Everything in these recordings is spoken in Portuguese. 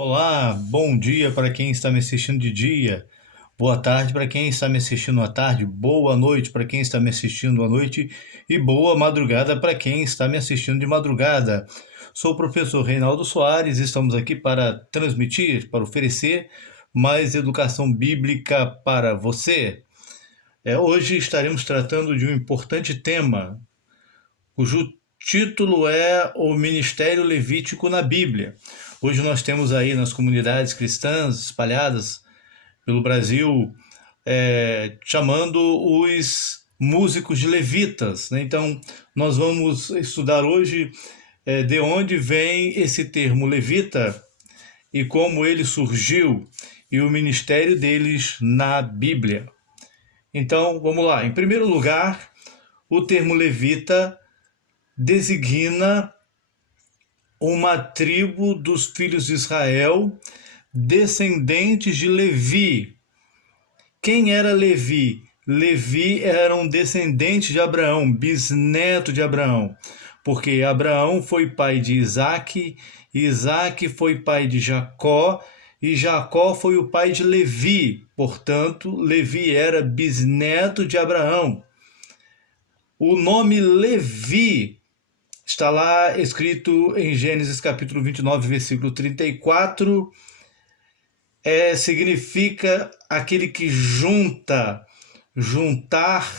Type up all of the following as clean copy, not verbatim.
Olá, bom dia para quem está me assistindo de dia, boa tarde para quem está me assistindo à tarde, boa noite para quem está me assistindo à noite e boa madrugada para quem está me assistindo de madrugada. Sou o professor Reinaldo Soares e estamos aqui para transmitir, para oferecer mais educação bíblica para você. Hoje estaremos tratando de um importante tema, cujo título é O Ministério Levítico na Bíblia. Hoje nós temos aí nas comunidades cristãs espalhadas pelo Brasil, chamando os músicos de levitas, né? Então, nós vamos estudar hoje de onde vem esse termo levita e como ele surgiu e o ministério deles na Bíblia. Então, vamos lá. Em primeiro lugar, o termo levita designa uma tribo dos filhos de Israel, descendentes de Levi. Quem era Levi? Levi era um descendente de Abraão, bisneto de Abraão, porque Abraão foi pai de Isaque, Isaque foi pai de Jacó, e Jacó foi o pai de Levi. Portanto, Levi era bisneto de Abraão. O nome Levi está lá escrito em Gênesis capítulo 29, versículo 34. Significa aquele que junta, juntar,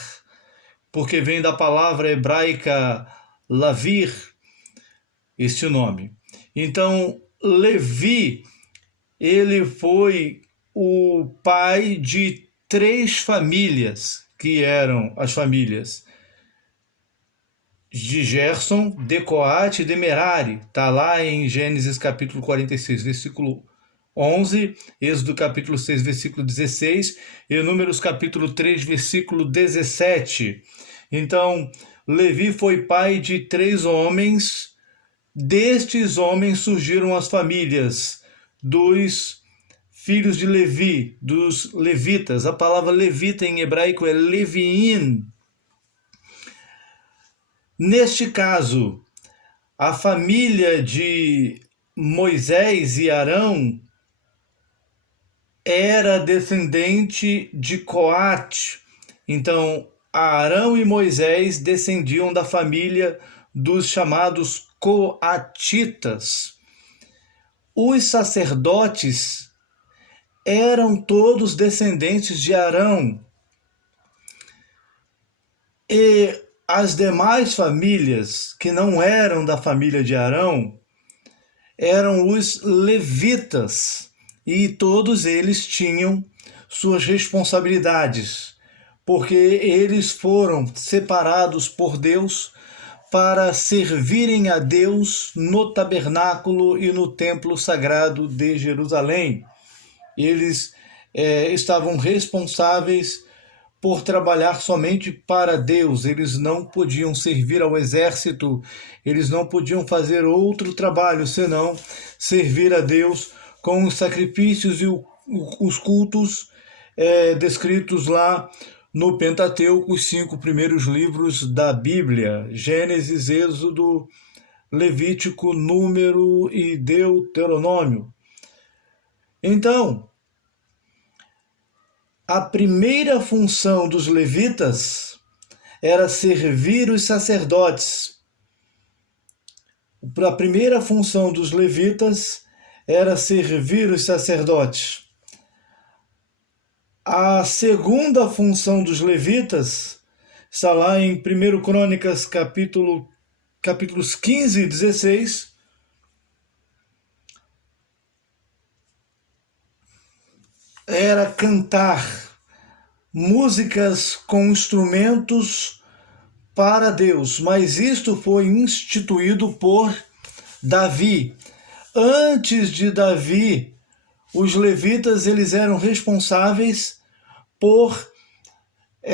porque vem da palavra hebraica lavir, este nome. Então, Levi, ele foi o pai de 3 famílias, que eram as famílias de Gerson, de Coate e de Merari. Está lá em Gênesis capítulo 46, versículo 11, Êxodo capítulo 6, versículo 16 e Números capítulo 3, versículo 17. Então, Levi foi pai de 3 homens. Destes homens surgiram as famílias dos filhos de Levi, dos levitas. A palavra levita em hebraico é leviim. Neste caso, a família de Moisés e Arão era descendente de Coate. Então, Arão e Moisés descendiam da família dos chamados coatitas. Os sacerdotes eram todos descendentes de Arão. E as demais famílias que não eram da família de Arão eram os levitas, e todos eles tinham suas responsabilidades, porque eles foram separados por Deus para servirem a Deus no tabernáculo e no templo sagrado de Jerusalém. Eles estavam responsáveis por trabalhar somente para Deus. Eles não podiam servir ao exército, eles não podiam fazer outro trabalho senão servir a Deus com os sacrifícios e os cultos descritos lá no Pentateuco, os 5 primeiros livros da Bíblia: Gênesis, Êxodo, Levítico, Número e Deuteronômio. Então, a primeira função dos levitas era servir os sacerdotes. A primeira função dos levitas era servir os sacerdotes. A segunda função dos levitas está lá em 1 Crônicas, capítulos 15 e 16. Era cantar músicas com instrumentos para Deus, mas isto foi instituído por Davi. Antes de Davi, os levitas eles eram responsáveis por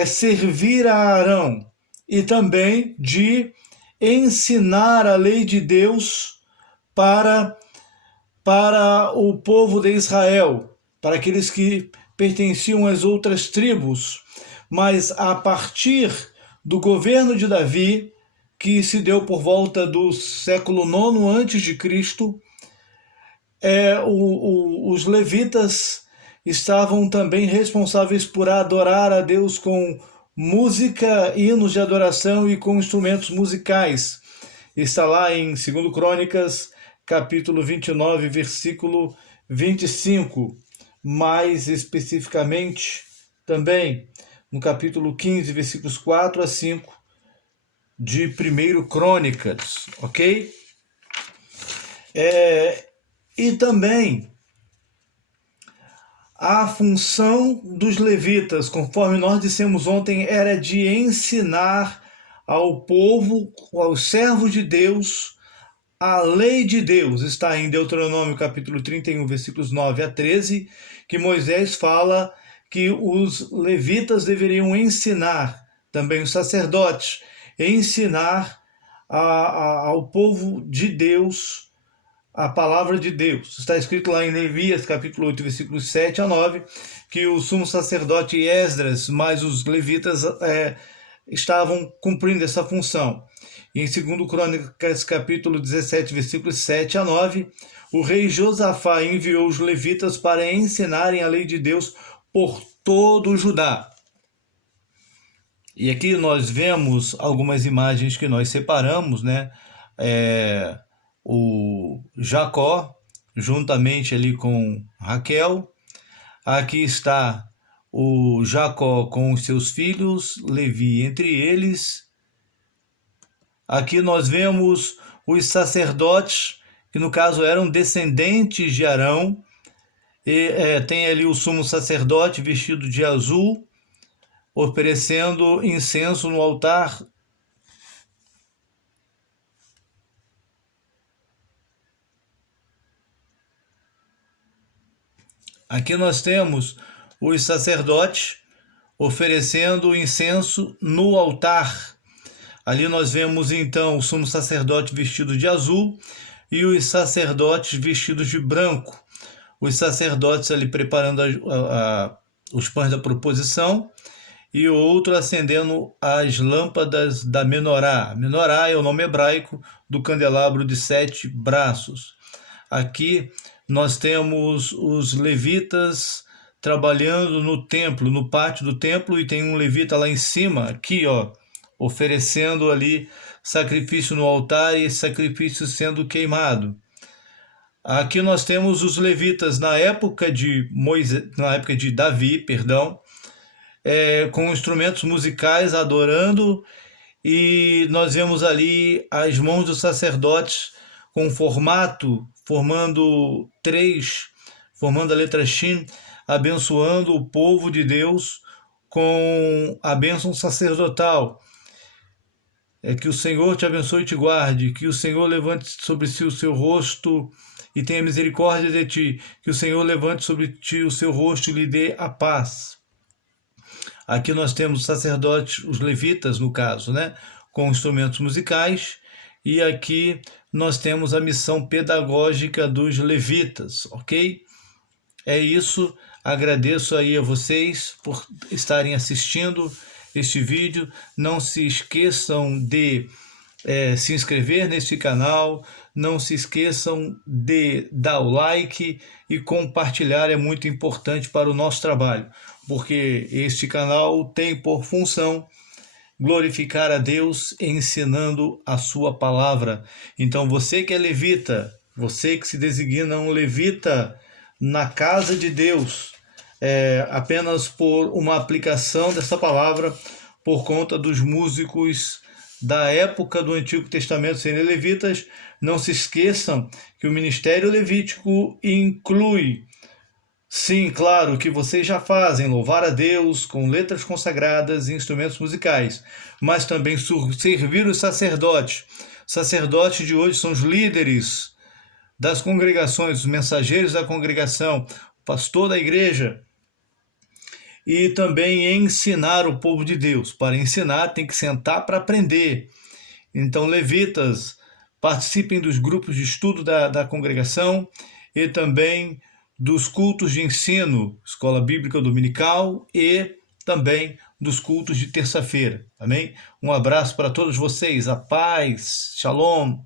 servir a Arão e também de ensinar a lei de Deus para o povo de Israel, para aqueles que pertenciam às outras tribos. Mas a partir do governo de Davi, que se deu por volta do século IX a.C., os levitas estavam também responsáveis por adorar a Deus com música, hinos de adoração e com instrumentos musicais. Está lá em 2 Crônicas, capítulo 29, versículo 25. Mais especificamente, também no capítulo 15, versículos 4 a 5 de 1 Crônicas, ok? E também a função dos levitas, conforme nós dissemos ontem, era de ensinar ao povo, aos servos de Deus, a lei de Deus. Está em Deuteronômio capítulo 31, versículos 9 a 13, que Moisés fala que os levitas deveriam ensinar, também os sacerdotes, ensinar ao povo de Deus a palavra de Deus. Está escrito lá em Neemias, capítulo 8, versículos 7 a 9, que o sumo sacerdote Esdras, mais os levitas estavam cumprindo essa função. E em 2 Crônicas, capítulo 17, versículos 7 a 9, o rei Josafá enviou os levitas para ensinarem a lei de Deus por todo o Judá. E aqui nós vemos algumas imagens que nós separamos, né? O Jacó, juntamente ali com Raquel. Aqui está o Jacó com os seus filhos, Levi entre eles. Aqui nós vemos os sacerdotes, que no caso eram descendentes de Arão. E tem ali o sumo sacerdote vestido de azul, oferecendo incenso no altar. Aqui nós temos os sacerdotes oferecendo incenso no altar. Ali nós vemos então o sumo sacerdote vestido de azul e os sacerdotes vestidos de branco. Os sacerdotes ali preparando os pães da proposição e o outro acendendo as lâmpadas da menorá. Menorá é o nome hebraico do candelabro de 7 braços. Aqui nós temos os levitas trabalhando no templo, no pátio do templo, e tem um levita lá em cima, aqui, ó, oferecendo ali sacrifício no altar e sacrifício sendo queimado. Aqui nós temos os levitas na época de Davi, com instrumentos musicais adorando, e nós vemos ali as mãos dos sacerdotes com formato, formando a letra Shin, abençoando o povo de Deus com a bênção sacerdotal. Que o Senhor te abençoe e te guarde, que o Senhor levante sobre si o seu rosto e tenha misericórdia de ti, que o Senhor levante sobre ti o seu rosto e lhe dê a paz. Aqui nós temos os sacerdotes, os levitas no caso, né, com instrumentos musicais, e aqui nós temos a missão pedagógica dos levitas, ok? É isso, agradeço aí a vocês por estarem assistindo este vídeo. Não se esqueçam de se inscrever neste canal, não se esqueçam de dar o like e compartilhar, é muito importante para o nosso trabalho, porque este canal tem por função glorificar a Deus ensinando a sua palavra. Então você que é levita, você que se designa um levita na casa de Deus, apenas por uma aplicação dessa palavra, por conta dos músicos da época do Antigo Testamento serem levitas, não se esqueçam que o ministério levítico inclui, sim, claro, o que vocês já fazem, louvar a Deus com letras consagradas e instrumentos musicais, mas também servir os sacerdotes. Sacerdotes de hoje são os líderes das congregações, os mensageiros da congregação, o pastor da igreja, e também ensinar o povo de Deus. Para ensinar, tem que sentar para aprender. Então, levitas, participem dos grupos de estudo da congregação e também dos cultos de ensino, escola bíblica dominical, e também dos cultos de terça-feira. Amém? Um abraço para todos vocês, a paz, shalom.